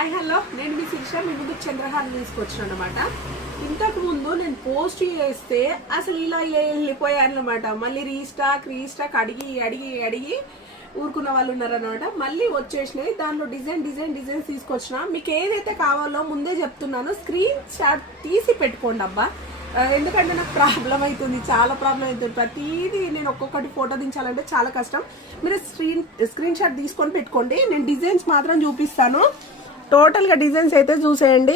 Hi hello, నేను మీ శిరీష మీ ముందు చంద్రహారం తీసుకొచ్చాను అనమాట. ఇంతకు ముందు నేను పోస్ట్ చేస్తే అసలు ఇలా వెళ్ళిపోయారనమాట. మళ్ళీ రీస్టాక్ అడిగి ఊరుకున్న వాళ్ళు ఉన్నారనమాట. మళ్ళీ వచ్చేసినాయి. దాంట్లో డిజైన్స్ తీసుకొచ్చిన. మీకు ఏదైతే కావాలో ముందే చెప్తున్నాను, స్క్రీన్ షాట్ తీసి పెట్టుకోండి అబ్బా. ఎందుకంటే నాకు ప్రాబ్లం అవుతుంది, చాలా ప్రాబ్లం అవుతుంది. ప్రతిదీ నేను ఒక్కొక్కటి ఫోటో దించాలంటే చాలా కష్టం. మీరు స్క్రీన్ షాట్ తీసుకొని పెట్టుకోండి. నేను డిజైన్స్ మాత్రం చూపిస్తాను. టోటల్గా డిజైన్స్ అయితే చూసేయండి.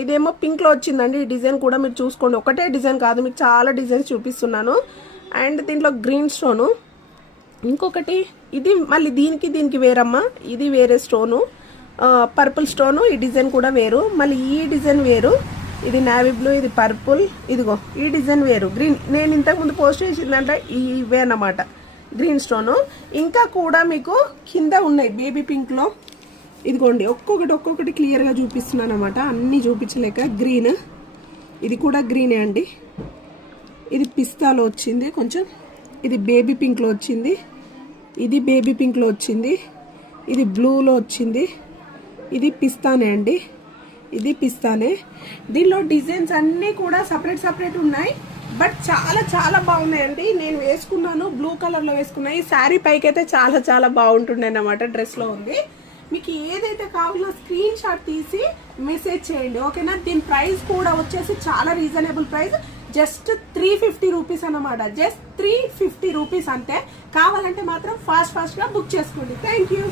ఇదేమో పింక్లో వచ్చిందండి. ఈ డిజైన్ కూడా మీరు చూసుకోండి. ఒకటే డిజైన్ కాదు, మీకు చాలా డిజైన్స్ చూపిస్తున్నాను. అండ్ దీంట్లో గ్రీన్ స్టోను, ఇంకొకటి ఇది మళ్ళీ దీనికి వేరమ్మా. ఇది వేరే స్టోను, పర్పుల్ స్టోను. ఈ డిజైన్ కూడా వేరు. మళ్ళీ ఈ డిజైన్ వేరు. ఇది నేవీ బ్లూ, ఇది పర్పుల్. ఇదిగో ఈ డిజైన్ వేరు. గ్రీన్ నేను ఇంతకుముందు పోస్ట్ చేసిందంటే ఇవే అన్నమాట, గ్రీన్ స్టోను. ఇంకా కూడా మీకు కింద ఉన్నాయి బేబీ పింక్లో. ఇదిగోండి ఒక్కొక్కటి క్లియర్గా చూపిస్తున్నాను అనమాట, అన్నీ చూపించలేక. గ్రీన్, ఇది కూడా గ్రీనే అండి. ఇది పిస్తాలో వచ్చింది కొంచెం. ఇది బేబీ పింక్లో వచ్చింది. ఇది బేబీ పింక్లో వచ్చింది. ఇది బ్లూలో వచ్చింది. ఇది పిస్తానే అండి. ఇది పిస్తానే. దీనిలో డిజైన్స్ అన్నీ కూడా సపరేట్ ఉన్నాయి. బట్ చాలా బాగున్నాయండి. నేను వేసుకున్నాను, బ్లూ కలర్లో వేసుకున్నాయి. ఈ శారీ పైకి అయితే చాలా బాగుంటుండే అన్నమాట. డ్రెస్లో ఉంది. మీకు ఏదైతే కావాలో స్క్రీన్ షాట్ తీసి మెసేజ్ చేయండి, ఓకేనా. దీని ప్రైస్ కూడా వచ్చేసి చాలా రీజనబుల్ ప్రైస్, జస్ట్ 350 రూపీస్ అన్నమాట. జస్ట్ 350 రూపీస్ అంతే. కావాలంటే మాత్రం ఫాస్ట్గా బుక్ చేసుకోండి. Thank you.